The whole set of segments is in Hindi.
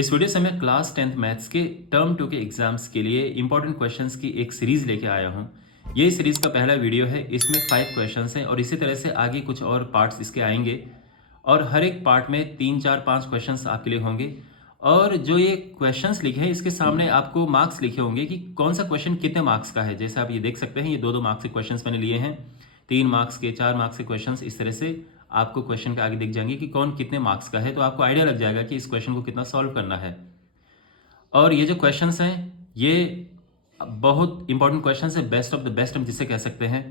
इस वीडियो से मैं क्लास 10th मैथ्स के टर्म 2 के एग्जाम्स के लिए इंपॉर्टेंट क्वेश्चंस की एक सीरीज लेके आया हूँ। ये सीरीज का पहला वीडियो है, इसमें 5 क्वेश्चंस हैं और इसी तरह से आगे कुछ और पार्ट्स इसके आएंगे और हर एक पार्ट में 3, 4, 5 क्वेश्चंस आपके लिए होंगे। और जो ये क्वेश्चंस लिखे हैं इसके सामने आपको मार्क्स लिखे होंगे कि कौन सा क्वेश्चन कितने मार्क्स का है। जैसे आप ये देख सकते हैं, ये 2-2 मार्क्स के क्वेश्चंस मैंने लिए हैं, 3 मार्क्स के, 4 मार्क्स के क्वेश्चंस। इस तरह से आपको क्वेश्चन के आगे दिख जाएंगे कि कौन कितने मार्क्स का है, तो आपको आइडिया लग जाएगा कि इस क्वेश्चन को कितना सॉल्व करना है। और ये जो क्वेश्चंस हैं ये बहुत इंपॉर्टेंट क्वेश्चंस है, बेस्ट ऑफ द बेस्ट हम जिसे कह सकते हैं।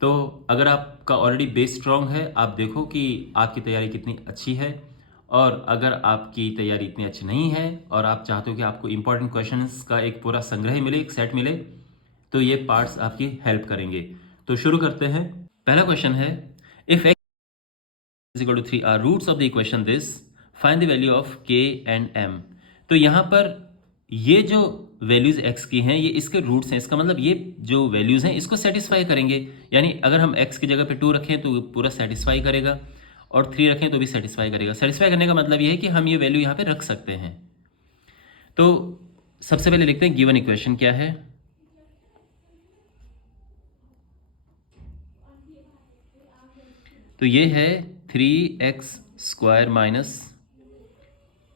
तो अगर आपका ऑलरेडी बेस स्ट्रांग है, आप देखो कि आपकी तैयारी कितनी अच्छी है। और अगर आपकी तैयारी इतनी अच्छी नहीं है और आप चाहते हो कि आपको इंपॉर्टेंट क्वेश्चंस का एक पूरा संग्रह मिले, एक सेट मिले, तो ये पार्ट्स आपकी हेल्प करेंगे। तो शुरू करते हैं। पहला क्वेश्चन है, if x is equal to 3 are roots of the equation this, find the value of k and m। तो यहाँ पर ये जो वैल्यूज x की हैं ये इसके रूट्स हैं, इसका मतलब ये जो वैल्यूज हैं इसको सेटिस्फाई करेंगे। यानी अगर हम x की जगह पे 2 रखें तो पूरा सेटिस्फाई करेगा और 3 रखें तो भी सेटिस्फाई करेगा। सेटिस्फाई करने का मतलब ये है कि हम ये वैल्यू यहाँ पे रख सकते हैं। तो सबसे पहले लिखते हैं गिवन इक्वेशन क्या है। तो ये है 3x² minus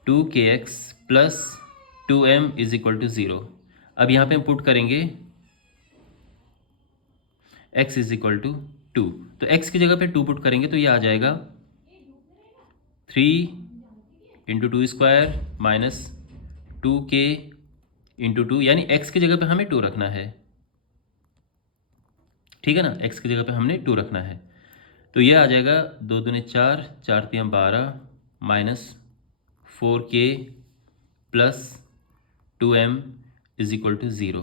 2kx plus 2m is equal to 0। अब यहाँ पे हम पुट करेंगे x इज इक्वल टू 2। तो x की जगह पे 2 पुट करेंगे तो ये आ जाएगा 3 इंटू 2² माइनस 2k इंटू 2, यानी x की जगह पे हमें 2 रखना है। ठीक है ना, x की जगह पे हमने 2 रखना है। तो ये आ जाएगा 2 दूनी 4, 4 3 12 minus 4k plus 2m is equal to 0।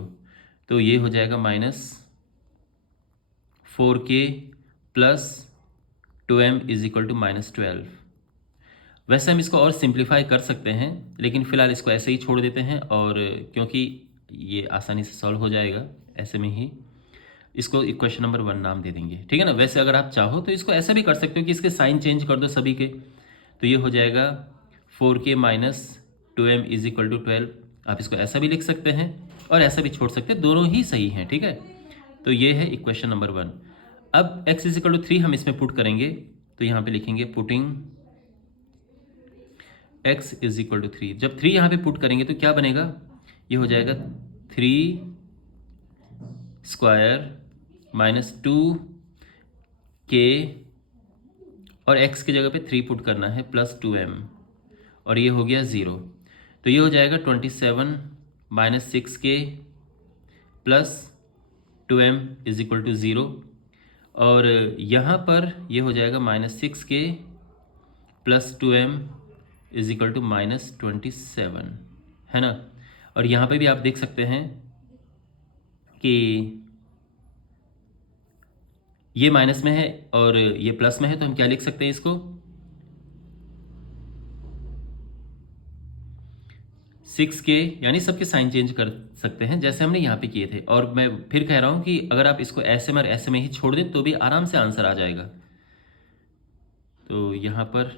तो ये हो जाएगा minus 4k plus 2m is equal to minus 12। वैसे हम इसको और सिंप्लीफाई कर सकते हैं, लेकिन फ़िलहाल इसको ऐसे ही छोड़ देते हैं। और क्योंकि ये आसानी से सॉल्व हो जाएगा, ऐसे में ही इसको इक्वेशन नंबर 1 नाम दे देंगे। ठीक है ना। वैसे अगर आप चाहो तो इसको ऐसा भी कर सकते हो कि इसके साइन चेंज कर दो सभी के। तो ये हो जाएगा 4k minus 2m is equal to 12। आप इसको ऐसा भी लिख सकते हैं और ऐसा भी छोड़ सकते हैं, दोनों ही सही हैं। ठीक है। तो ये है इक्वेशन नंबर 1। अब x इज इक्वल टू 3 हम इसमें पुट करेंगे, तो यहाँ पे लिखेंगे putting x is equal to 3। जब 3 यहाँ पे पुट करेंगे तो क्या बनेगा, ये हो जाएगा 3² माइनस 2k और x की जगह पे 3 पुट करना है प्लस 2m और ये हो गया 0। तो ये हो जाएगा 27 minus 6k plus 2m is equal to 0। और यहाँ पर ये हो जाएगा minus 6k plus 2m is equal to minus 27, है ना। और यहाँ पे भी आप देख सकते हैं कि ये माइनस में है और ये प्लस में है, तो हम क्या लिख सकते हैं इसको, 6k, यानी सबके साइन चेंज कर सकते हैं जैसे हमने यहाँ पे किए थे। और मैं फिर कह रहा हूँ कि अगर आप इसको ऐसे में ऐसे में ही छोड़ दें तो भी आराम से आंसर आ जाएगा। तो यहाँ पर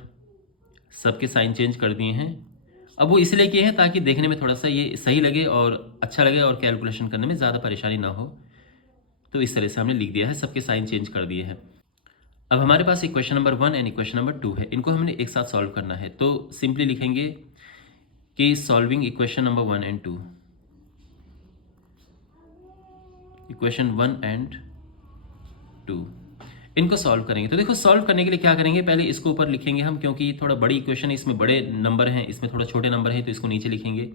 सबके साइन चेंज कर दिए हैं। अब वो इसलिए किए हैं ताकि देखने में थोड़ा सा ये सही लगे और अच्छा लगे और कैलकुलेशन करने में ज़्यादा परेशानी ना हो। तो इस तरह से हमने लिख दिया है, सबके साइन चेंज कर दिए हैं। अब हमारे पास equation number 1 and equation number 2 है, इनको हमने एक साथ सॉल्व करना है। तो सिंपली लिखेंगे कि solving equation number 1 and 2, equation 1 and 2 इनको सॉल्व करेंगे। तो देखो, सॉल्व करने के लिए क्या करेंगे, पहले इसको ऊपर लिखेंगे हम, क्योंकि थोड़ा बड़ी इक्वेशन है, इसमें बड़े नंबर हैं, इसमें थोड़ा छोटे नंबर है, तो इसको नीचे लिखेंगे।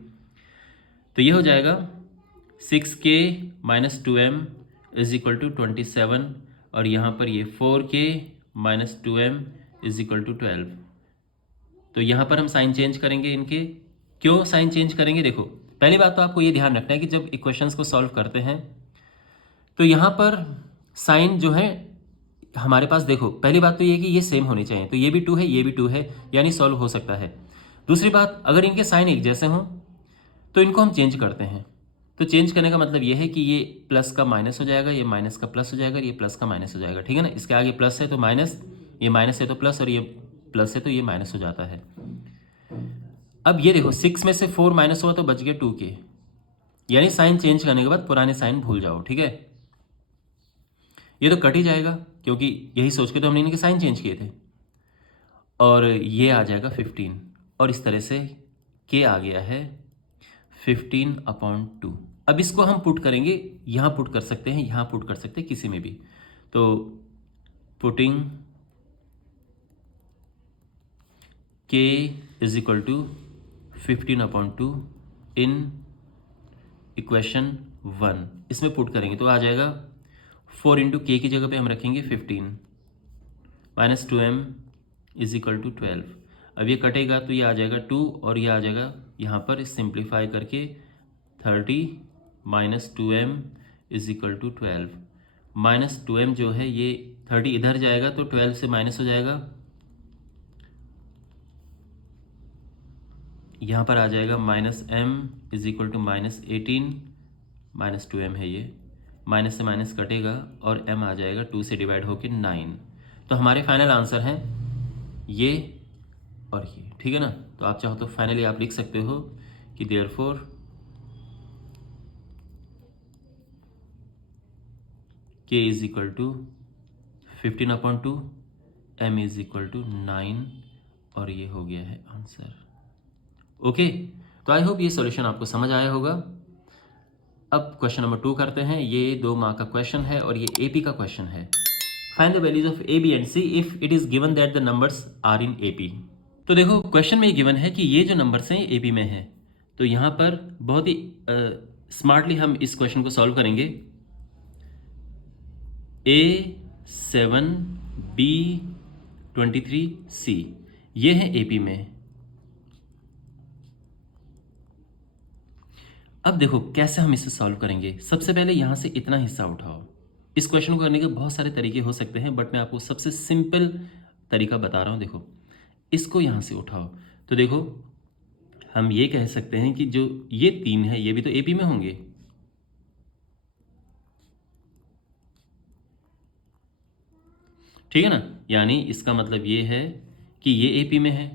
तो ये हो जाएगा 6k minus 2m is equal to 27 और यहाँ पर ये 4k minus 2m is equal to 12। तो यहाँ पर हम साइन चेंज करेंगे इनके। क्यों साइन चेंज करेंगे, देखो पहली बात तो आपको ये ध्यान रखना है कि जब इक्वेशंस को सॉल्व करते हैं तो यहाँ पर साइन जो है हमारे पास, देखो पहली बात तो ये है कि ये सेम होनी चाहिए। तो ये भी 2 है, ये भी 2 है, यानी सॉल्व हो सकता है। दूसरी बात, अगर इनके साइन एक जैसे हों तो इनको हम चेंज करते हैं। तो चेंज करने का मतलब ये है कि ये प्लस का माइनस हो जाएगा, ये माइनस का प्लस हो जाएगा, ये प्लस का माइनस हो जाएगा। ठीक है ना। इसके आगे प्लस है तो माइनस, ये माइनस है तो प्लस, और ये प्लस है तो ये माइनस हो जाता है। अब ये देखो 6 में से 4 माइनस हुआ तो बच गया 2k, यानी साइन चेंज करने के बाद पुराने साइन भूल जाओ, ठीक है। ये तो कट ही जाएगा क्योंकि यही सोच के तो हमने इनके साइन चेंज किए थे, और ये आ जाएगा 15, और इस तरह से k आ गया है 15/2। अब इसको हम पुट करेंगे, यहाँ पुट कर सकते हैं, यहाँ पुट कर सकते हैं, किसी में भी। तो putting k is equal to 15/2 in equation 1, इसमें पुट करेंगे तो आ जाएगा 4 इंटू के की जगह पे हम रखेंगे 15 minus 2m is equal to 12। अब ये कटेगा तो ये आ जाएगा 2, और ये आ जाएगा यहाँ पर सिंप्लीफाई करके 30 minus 2m is equal to 12। Minus 2m जो है ये 30 इधर जाएगा तो 12 से माइनस हो जाएगा, यहाँ पर आ जाएगा minus m is equal to minus 18, minus 2m है ये, माइनस से माइनस कटेगा और m आ जाएगा 2 से डिवाइड होके 9। तो हमारे फाइनल आंसर हैं ये और ये, ठीक है ना। तो आप चाहो तो फाइनली आप लिख सकते हो कि therefore k is equal to 15/2, m is equal to 9, और ये हो गया है आंसर। ओके, तो आई होप ये सॉल्यूशन आपको समझ आया होगा। अब क्वेश्चन नंबर 2 करते हैं। ये 2 मार्क का क्वेश्चन है और ये एपी का क्वेश्चन है। Find the values of A B and C if it is given that the numbers are in AP. तो देखो क्वेश्चन में ये गिवन है कि ये जो नंबर्स हैं एपी में है। तो यहाँ पर बहुत ही स्मार्टली हम इस क्वेश्चन को सॉल्व करेंगे। A7 B23 C ये है एपी में। अब देखो कैसे हम इसे सॉल्व करेंगे। सबसे पहले यहाँ से इतना हिस्सा उठाओ। इस क्वेश्चन को करने के बहुत सारे तरीके हो सकते हैं, बट मैं आपको सबसे सिंपल तरीका बता रहा हूँ। देखो इसको यहाँ से उठाओ तो देखो हम ये कह सकते हैं कि जो ये 3 है ये भी तो एपी में होंगे। ठीक है ना, यानी इसका मतलब ये है कि ये एपी में है।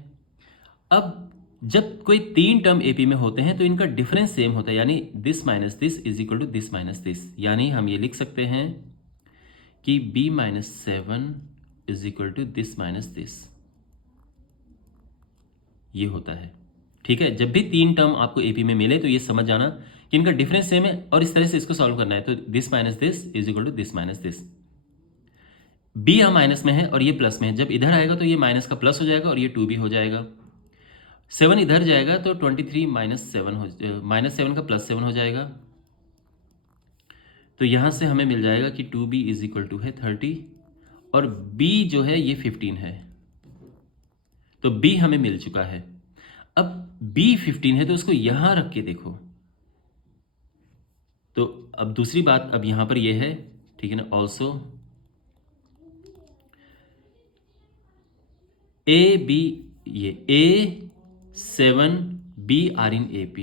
अब जब कोई 3 टर्म एपी में होते हैं तो इनका डिफरेंस सेम होता है, यानी this minus this is equal to this minus this. यानी हम ये लिख सकते हैं कि B-7 is equal to this minus this, ये होता है। ठीक है, जब भी 3 टर्म आपको एपी में मिले तो ये समझ जाना कि इनका डिफरेंस सेम है और इस तरह से इसको सॉल्व करना है। तो this minus this is equal to this minus this. B यहाँ माइनस में है और ये प्लस में है, जब इधर आएगा तो ये माइनस का प्लस हो जाएगा और ये 2 भी हो जाएगा। 7 इधर जाएगा तो 23 माइनस 7 का प्लस 7 हो जाएगा। तो यहाँ से हमें मिल जाएगा कि 2b इज इक्वल टू है 30 और b जो है ये 15 है। तो b हमें मिल चुका है। अब b 15 है तो उसको यहाँ रख के देखो। तो अब दूसरी बात अब यहाँ पर ये है, ठीक है ना, ऑल्सो A B ये A7 B are in AP,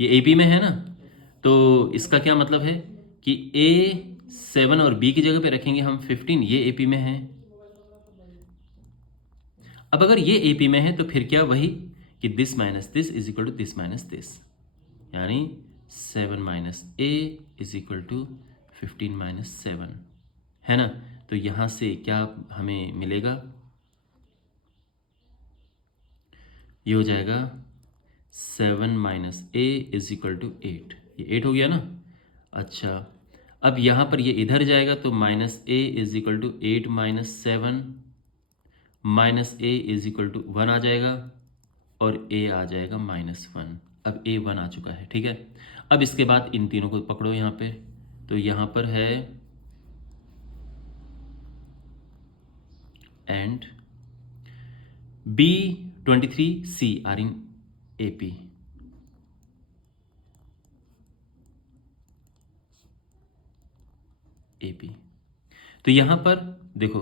ये AP में है ना। तो इसका क्या मतलब है कि A7 और B की जगह पे रखेंगे हम 15, ये AP में है। अब अगर ये AP में है तो फिर क्या, वही कि this minus this is equal to this minus this, यानी 7 minus A is equal to 15 minus 7, है ना। तो यहाँ से क्या हमें मिलेगा, ये हो जाएगा 7 minus A is equal to 8, ये 8 हो गया ना। अच्छा, अब यहाँ पर ये इधर जाएगा तो minus A is equal to 8 minus 7, minus A is equal to 1 आ जाएगा और A आ जाएगा -1। अब A 1 आ चुका है, ठीक है। अब इसके बाद इन तीनों को पकड़ो यहाँ पे, तो यहाँ पर है and B23 C are in AP। तो यहाँ पर देखो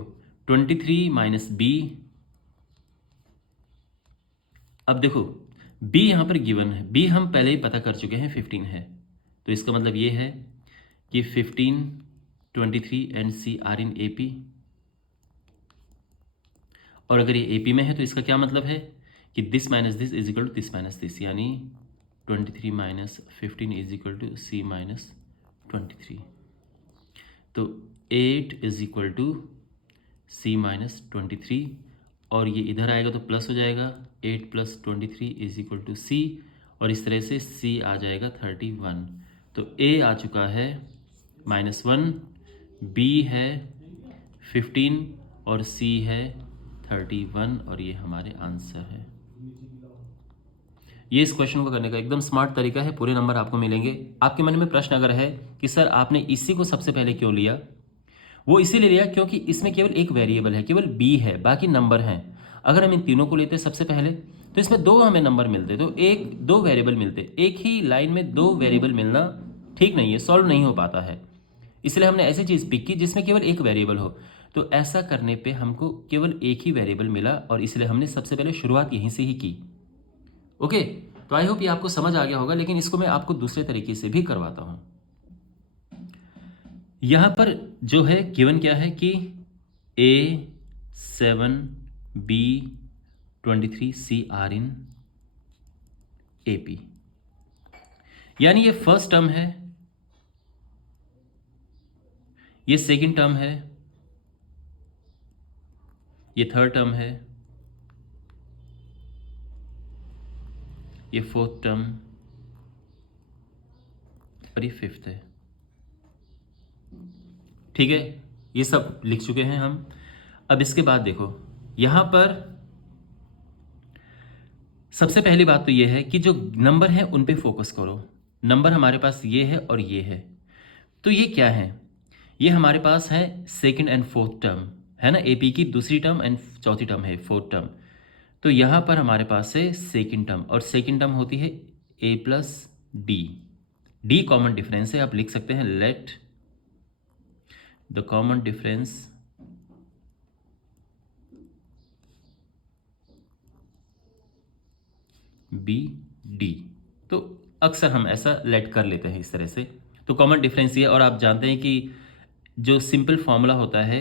23 माइनस B, अब देखो B यहाँ पर गिवन है, B हम पहले ही पता कर चुके हैं 15 है। तो इसका मतलब ये है कि 15, 23 and C are in AP। और अगर ये AP में है तो इसका क्या मतलब है कि this minus this is equal to this minus this, यानी 23 minus 15 is equal to C minus 23। तो 8 is equal to C minus 23, और ये इधर आएगा तो प्लस हो जाएगा, 8 plus 23 is equal to C, और इस तरह से C आ जाएगा 31। तो A आ चुका है -1, B है 15 और C है 31, और ये हमारे आंसर है। ये इस क्वेश्चन को करने का एकदम स्मार्ट तरीका है, पूरे नंबर आपको मिलेंगे। आपके मन में प्रश्न अगर है कि सर आपने इसी को सबसे पहले क्यों लिया, वो इसीलिए लिया क्योंकि इसमें केवल एक वेरिएबल है, केवल B है, बाकी नंबर हैं। अगर हम इन तीनों को लेते सबसे पहले तो इसमें दो हमें नंबर मिलते, तो दो वेरिएबल मिलते। एक ही लाइन में दो वेरिएबल मिलना ठीक नहीं है, सॉल्व नहीं हो पाता है। इसलिए हमने ऐसी चीज़ पिक की जिसमें केवल एक वेरिएबल हो। तो ऐसा करने पे हमको केवल एक ही वेरिएबल मिला, और इसलिए हमने सबसे पहले शुरुआत यहीं से ही की। ओके, तो आई होप ये आपको समझ आ गया होगा, लेकिन इसको मैं आपको दूसरे तरीके से भी करवाता हूँ। यहाँ पर जो है गिवन क्या है कि A7 B23 C are in AP, यानी ये फर्स्ट टर्म है, ये सेकंड टर्म है, ये थर्ड टर्म है, ये फोर्थ टर्म, और ये फिफ्थ है। ठीक है, ये सब लिख चुके हैं हम। अब इसके बाद देखो, यहां पर सबसे पहली बात तो ये है कि जो नंबर है उन पे फोकस करो। नंबर हमारे पास ये है और ये है, तो ये क्या है? ये हमारे पास है सेकंड एंड फोर्थ टर्म, है ना। AP की दूसरी टर्म एंड चौथी टर्म है फोर्थ टर्म। तो यहाँ पर हमारे पास है सेकंड टर्म, और सेकंड टर्म होती है A plus D common difference है। आप लिख सकते हैं let the common difference be D। तो अक्सर हम ऐसा लेट कर लेते हैं इस तरह से। तो कॉमन डिफरेंस ये, और आप जानते हैं कि जो सिंपल फॉर्मूला होता है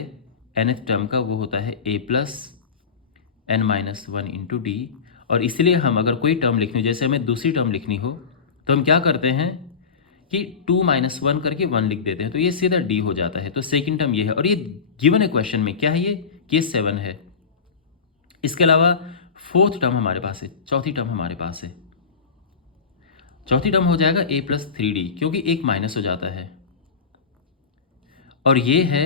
nth टर्म का, वो होता है A plus n-1 into D। और इसलिए हम अगर कोई टर्म लिखनी हो, जैसे हमें दूसरी टर्म लिखनी हो, तो हम क्या करते हैं कि 2 - 1 करके 1 लिख देते हैं, तो ये सीधा D हो जाता है। तो सेकंड टर्म ये है, और ये गिवन है क्वेश्चन में, क्या है ये कि 7 है। इसके अलावा फोर्थ टर्म हमारे पास है, चौथी टर्म हमारे पास है। चौथी टर्म हो जाएगा A प्लस 3D, क्योंकि एक माइनस हो जाता है, और ये है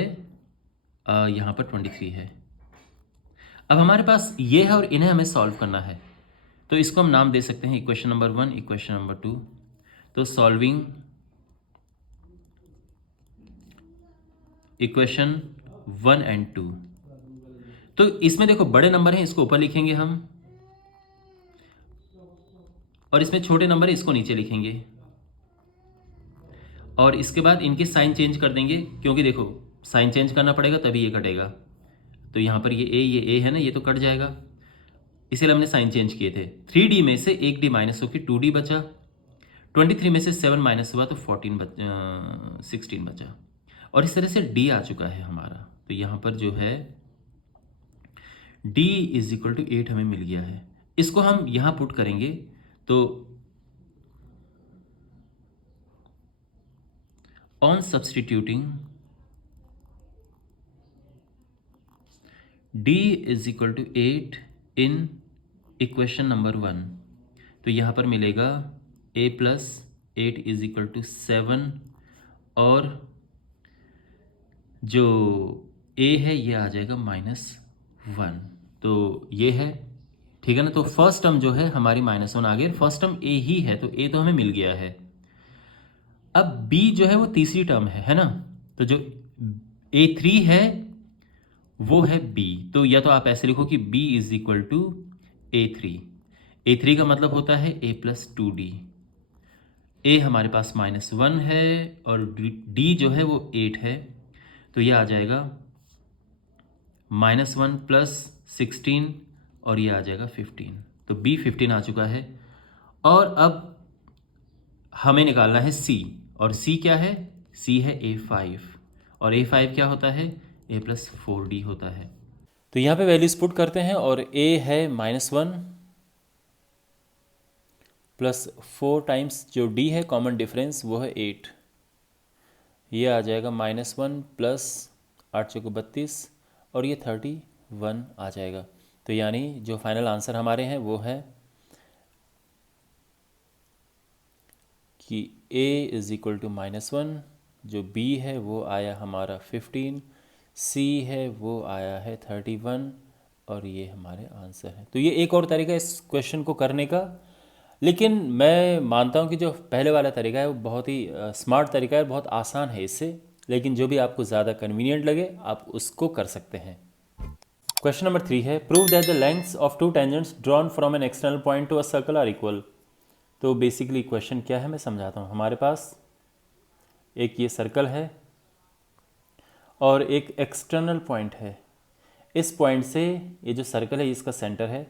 यहाँ पर 23 है। अब हमारे पास ये है और इन्हें हमें सॉल्व करना है, तो इसको हम नाम दे सकते हैं इक्वेशन नंबर 1, इक्वेशन नंबर 2। तो सॉल्विंग इक्वेशन 1 एंड 2। तो इसमें देखो बड़े नंबर हैं, इसको ऊपर लिखेंगे हम, और इसमें छोटे नंबर है, इसको नीचे लिखेंगे, और इसके बाद इनके साइन चेंज कर देंगे, क्योंकि देखो साइन चेंज करना पड़ेगा तभी ये कटेगा। तो यहाँ पर ये A है ना, ये तो कट जाएगा, इसीलिए हमने साइन चेंज किए थे। 3D में से 1D माइनस होकर 2D बचा, 23 में से 7 माइनस हुआ तो 16 बचा, और इस तरह से D आ चुका है हमारा। तो यहाँ पर जो है D इज इक्वल टू 8 हमें मिल गया है। इसको हम यहाँ पुट करेंगे, तो on substituting D is equal to 8 in equation number 1, तो यहाँ पर मिलेगा A plus 8 is equal to 7, और जो A है ये आ जाएगा -1। तो ये है, ठीक है ना। तो फर्स्ट टर्म जो है हमारी -1 आ गई, फर्स्ट टर्म A ही है, तो A तो हमें मिल गया है। अब B जो है वो तीसरी टर्म है ना। तो जो A3 है वो है B, तो या तो आप ऐसे लिखो कि B is equal to A3। A3 का मतलब होता है A प्लस 2D। A हमारे पास -1 है, और D जो है वो 8 है, तो ये आ जाएगा -1 प्लस 16, और ये आ जाएगा 15। तो B 15 आ चुका है। और अब हमें निकालना है C, और C क्या है? C है A5, और A5 क्या होता है? A प्लस 4D होता है। तो यहाँ पे वैल्यूज पुट करते हैं, और A है -1, प्लस 4 टाइम्स जो डी है कॉमन डिफरेंस वो है 8, ये आ जाएगा -1 प्लस 8 चौको 32 और ये 31 आ जाएगा। तो यानी जो फाइनल आंसर हमारे हैं वो है कि a इज़ इक्वल टू -1, जो b है वो आया हमारा 15, c है वो आया है 31 और ये हमारे आंसर है। तो ये एक और तरीका है इस क्वेश्चन को करने का, लेकिन मैं मानता हूँ कि जो पहले वाला तरीका है वो बहुत ही स्मार्ट तरीका है, बहुत आसान है इससे, लेकिन जो भी आपको ज़्यादा कन्वीनियंट लगे आप उसको कर सकते हैं। क्वेश्चन नंबर 3 है, prove that the lengths of two tangents drawn from an external point to a circle are equal. तो बेसिकली क्वेश्चन क्या है मैं समझाता हूँ। हमारे पास एक ये सर्कल है और एक एक्सटर्नल पॉइंट है। इस पॉइंट से ये जो सर्कल है इसका सेंटर है,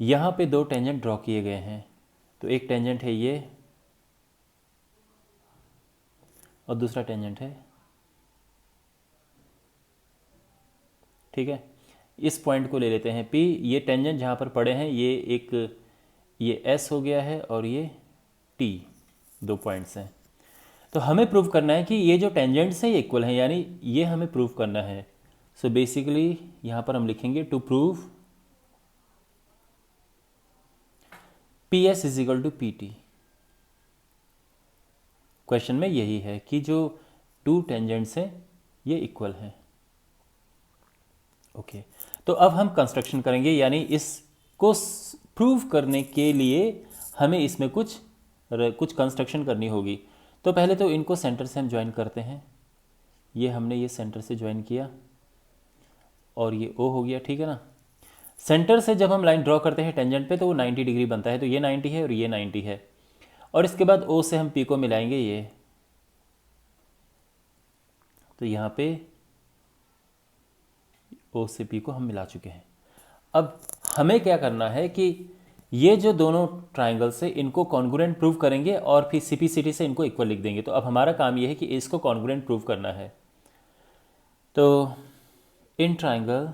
यहाँ पे दो टेंजेंट ड्रॉ किए गए हैं। तो एक टेंजेंट है ये और दूसरा टेंजेंट है, ठीक है। इस पॉइंट को ले लेते हैं P। ये टेंजेंट जहाँ पर पड़े हैं ये S हो गया है और ये T, दो पॉइंट्स हैं। तो हमें प्रूव करना है कि ये जो टेंजेंट्स हैं ये इक्वल हैं, यानी ये हमें प्रूव करना है। सो बेसिकली यहाँ पर हम लिखेंगे to prove PS is equal to PT। Question में यही है कि जो टू टेंजेंट्स हैं ये इक्वल हैं। ओके, तो अब हम कंस्ट्रक्शन करेंगे, यानी इसको प्रूव करने के लिए हमें इसमें कुछ कंस्ट्रक्शन करनी होगी। तो पहले तो इनको सेंटर से हम ज्वाइन करते हैं। ये हमने ये सेंटर से ज्वाइन किया और ये O हो गया, ठीक है ना। सेंटर से जब हम लाइन ड्रॉ करते हैं टेंजेंट पे तो वो 90 डिग्री बनता है, तो ये 90 है और ये 90 है। और इसके बाद O से हम P को मिलाएंगे ये, तो यहाँ पे O से P को हम मिला चुके हैं। अब हमें क्या करना है कि ये जो दोनों ट्राइंगल्स है इनको कॉन्ग्रुएंट प्रूव करेंगे और फिर CP/CD से इनको इक्वल लिख देंगे। तो अब हमारा काम ये है कि इसको कॉन्ग्रुएंट प्रूव करना है। तो in triangle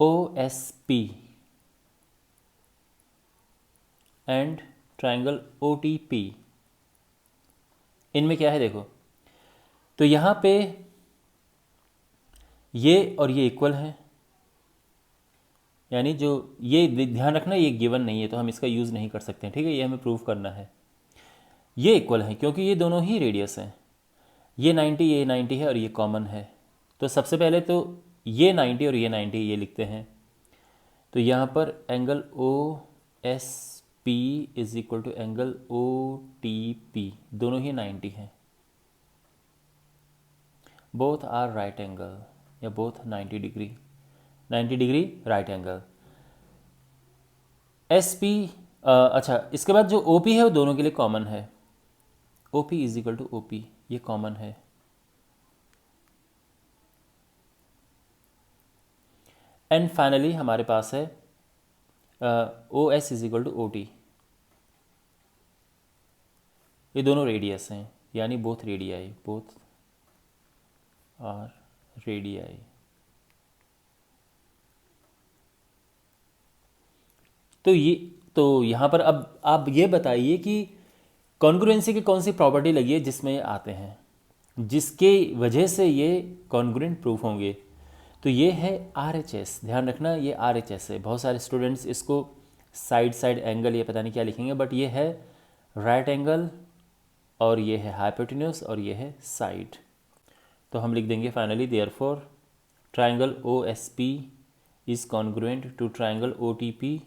OSP and triangle OTP, इनमें क्या है देखो, तो यहाँ पे ये और ये इक्वल है, यानी जो ये ध्यान रखना ये गिवन नहीं है तो हम इसका यूज़ नहीं कर सकते, ठीक है। ये हमें प्रूव करना है। ये इक्वल है क्योंकि ये दोनों ही रेडियस हैं, ये 90 है और ये कॉमन है। तो सबसे पहले तो ये 90 और ये 90 ये लिखते हैं। तो यहाँ पर angle OSP is equal to angle OTP, दोनों ही 90 हैं। बोथ आर राइट एंगल या both 90 degree right angle. SP अच्छा, इसके बाद जो OP है वो दोनों के लिए कॉमन है। OP is equal to OP, ये कॉमन है। एंड फाइनली हमारे पास है OS is equal to OT, ये दोनों रेडियस हैं, यानी both radii, both are radii. तो यहाँ पर अब आप ये बताइए कि कॉन्ग्रुएंसी की कौन सी प्रॉपर्टी लगी है जिसमें ये आते हैं, जिसके वजह से ये कॉन्ग्रुएंट प्रूफ होंगे। तो ये है RHS, ध्यान रखना ये RHS है। बहुत सारे स्टूडेंट्स इसको साइड एंगल ये पता नहीं क्या लिखेंगे, बट ये है राइट एंगल और ये है हाइपोटेन्यूस और ये है साइड। तो हम लिख देंगे finally therefore triangle OSP is congruent to triangle OTP,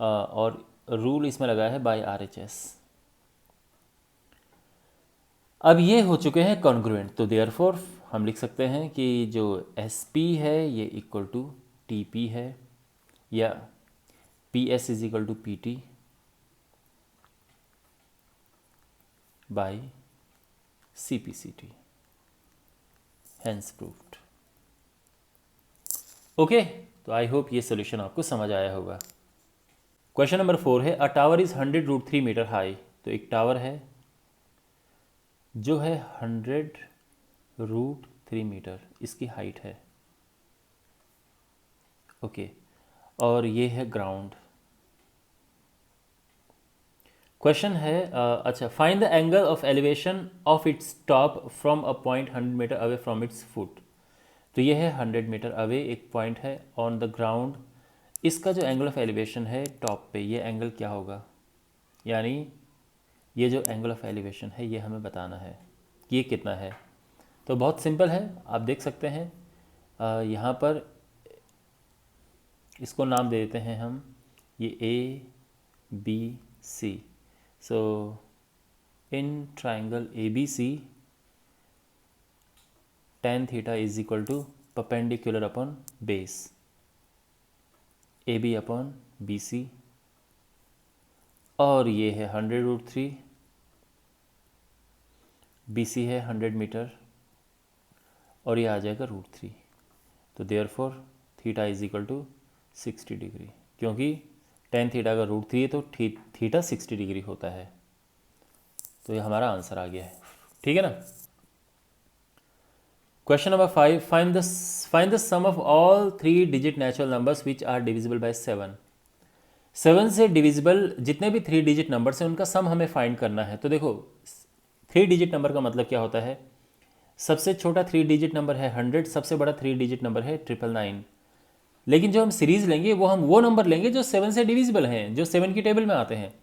और रूल इसमें लगा है बाय RHS। अब ये हो चुके हैं कॉन्ग्रुएंट, तो देयरफॉर हम लिख सकते हैं कि जो SP है ये इक्वल टू TP है, या PS is equal to PT by CP/CD, hence proved. Okay, तो आई होप ये सोल्यूशन आपको समझ आया होगा। क्वेश्चन नंबर 4 है, a tower is 100√3 metre high. तो एक टावर है जो है 100√3 मीटर इसकी हाइट है। ओके, और ये है ग्राउंड। क्वेश्चन है अच्छा, find the angle of elevation of its top from a point 100 metre away from its foot. तो ये है 100 मीटर अवे एक पॉइंट है ऑन द ग्राउंड। इसका जो एंगल ऑफ एलिवेशन है टॉप पे, ये एंगल क्या होगा, यानी ये जो एंगल ऑफ एलिवेशन है ये हमें बताना है कि ये कितना है। तो बहुत सिंपल है, आप देख सकते हैं यहाँ पर इसको नाम दे देते हैं हम, ये A B C. So in triangle A B C tan theta is equal to perpendicular upon base A B upon B C, और ये है 100√3, बी सी है 100 मीटर, और ये आ जाएगा √3। तो therefore theta is equal to 60 degree, क्योंकि tan थीटा का √3 है तो थीटा 60 डिग्री होता है। तो ये हमारा आंसर आ गया है, ठीक है ना। Question number 5, find the sum of all 3 digit natural numbers which are divisible by 7। 7 से डिविजिबल जितने भी 3 डिजिट नंबर्स हैं उनका सम हमें फाइंड करना है। तो देखो 3 डिजिट नंबर का मतलब क्या होता है, सबसे छोटा 3 डिजिट नंबर है 100, सबसे बड़ा 3 डिजिट नंबर है 999। लेकिन जो हम सीरीज़ लेंगे हम वो नंबर लेंगे जो 7 से डिविजिबल हैं, जो 7 की टेबल में आते हैं।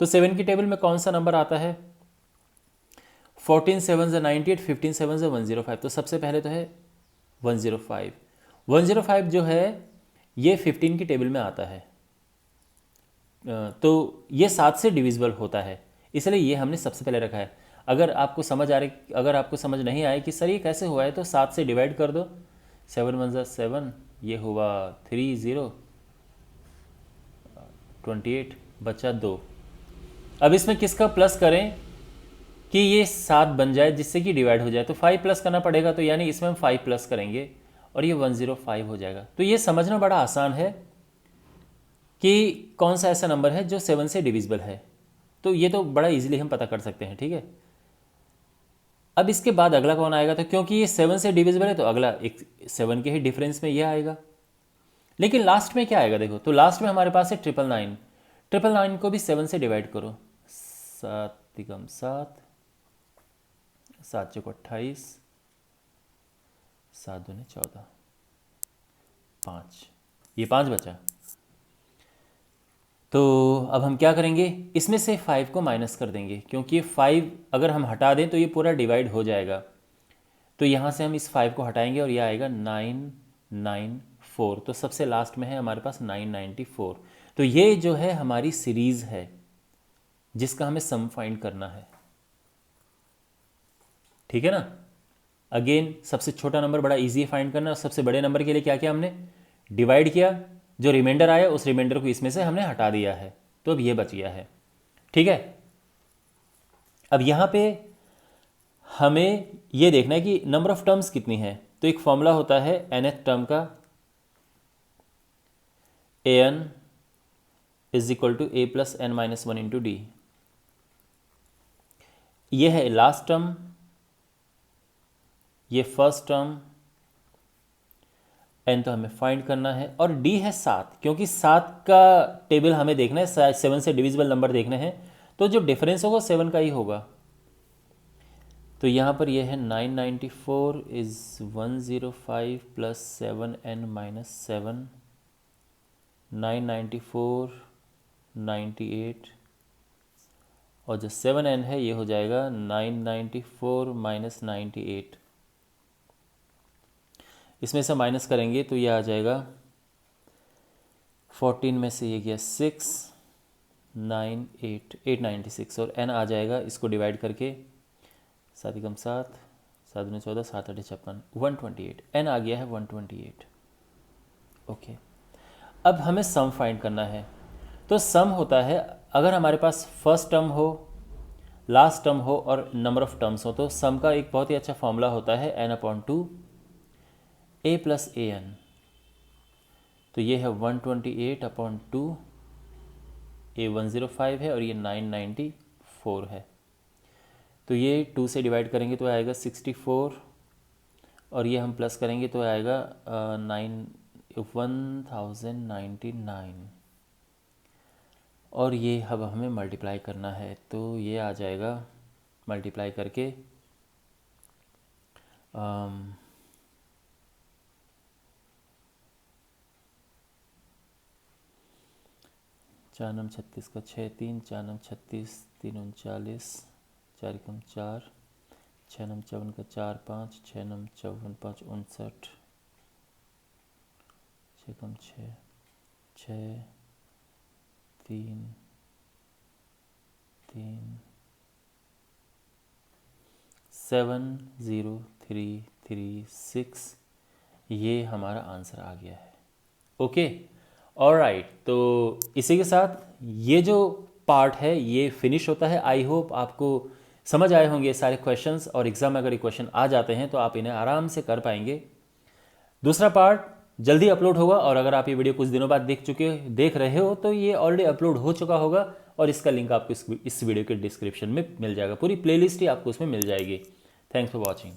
तो 7 की टेबल में कौन सा नंबर आता है, 14 7 98, 15 7 105। तो सबसे पहले तो है 105। 105 जो है ये 15 की टेबल में आता है, तो ये 7 से डिविजिबल होता है, इसलिए ये हमने सबसे पहले रखा है। अगर आपको समझ नहीं आए कि सर ये कैसे हुआ है, तो 7 से डिवाइड कर दो, 7 1 7, ये हुआ 3 0 28, बचा 2। अब इसमें किसका प्लस करें कि ये 7 बन जाए जिससे कि डिवाइड हो जाए, तो 5 प्लस करना पड़ेगा, तो यानी इसमें हम 5 प्लस करेंगे और ये 105 हो जाएगा। तो ये समझना बड़ा आसान है कि कौन सा ऐसा नंबर है जो 7 से डिविजिबल है, तो ये तो बड़ा इजीली हम पता कर सकते हैं, ठीक है। अब इसके बाद अगला कौन आएगा, तो क्योंकि ये 7 से डिविजिबल है तो अगला एक 7 के ही डिफरेंस में ये आएगा। लेकिन लास्ट में क्या आएगा देखो, तो लास्ट में हमारे पास है 999। 999 को भी 7 से डिवाइड करो, 7 तिगम 7, 7 चौको 28, 7 दूने 14, 5, ये 5 बचा। तो अब हम क्या करेंगे, इसमें से 5 को माइनस कर देंगे, क्योंकि 5 अगर हम हटा दें तो ये पूरा डिवाइड हो जाएगा। तो यहाँ से हम इस 5 को हटाएंगे और ये आएगा 994। तो सबसे लास्ट में है हमारे पास 994। तो ये जो है हमारी सीरीज़ है जिसका हमें सम फाइंड करना है, ठीक है ना। अगेन सबसे छोटा नंबर बड़ा इजी है फाइंड करना, और सबसे बड़े नंबर के लिए क्या किया हमने, डिवाइड किया, जो रिमाइंडर आया उस रिमाइंडर को इसमें से हमने हटा दिया है, तो अब ये बच गया है, ठीक है। अब यहाँ पे हमें ये देखना है कि नंबर ऑफ टर्म्स कितनी है। तो एक फॉर्मूला होता है nth टर्म का, an is equal to a plus n minus 1 into D. ये है लास्ट टर्म, ये फर्स्ट टर्म, n तो हमें फाइंड करना है, और d है 7, क्योंकि 7 का टेबल हमें देखना है, 7 से डिविजिबल नंबर देखने हैं, तो जो डिफरेंस होगा 7 का ही होगा। तो यहाँ पर ये है 994 इज़ 105 प्लस 7n माइनस 7, 994 98, और जो 7n है ये हो जाएगा 994 माइनस 98। इसमें से माइनस करेंगे तो ये आ जाएगा 14 में से ये गया 6, 9 8 896, और n आ जाएगा इसको डिवाइड करके, 7 कम 7, 7 दूनी 14, 7 8 56, 128, n आ गया है 128। ओके, अब हमें सम फाइंड करना है। तो सम होता है, अगर हमारे पास फर्स्ट टर्म हो, लास्ट टर्म हो और नंबर ऑफ टर्म्स हो, तो सम का एक बहुत ही अच्छा फॉर्मूला होता है n/2 a प्लस an। तो ये है 128/2, a 105 है और ये 994 है। तो ये 2 से डिवाइड करेंगे तो आएगा 64, और ये हम प्लस करेंगे तो आएगा 9 1099 और ये अब हमें मल्टीप्लाई करना है, तो ये आ जाएगा मल्टीप्लाई करके 4 नम 36 का 6 3 4 नम 36 3 39 4 एकम 4 6 नम 54 का 4 5 6 नम 54 5 59 6 कम 6 6 3 3 70336 ये हमारा आंसर आ गया है। ओके ऑलराइट, तो इसी के साथ ये जो पार्ट है ये फिनिश होता है। आई होप आपको समझ आए होंगे सारे क्वेश्चंस, और एग्जाम में अगर ये क्वेश्चन आ जाते हैं तो आप इन्हें आराम से कर पाएंगे। दूसरा पार्ट जल्दी अपलोड होगा, और अगर आप ये वीडियो कुछ दिनों बाद देख रहे हो तो ये ऑलरेडी अपलोड हो चुका होगा, और इसका लिंक आपको इस वीडियो के डिस्क्रिप्शन में मिल जाएगा। पूरी प्लेलिस्ट ही आपको उसमें मिल जाएगी। Thanks for watching.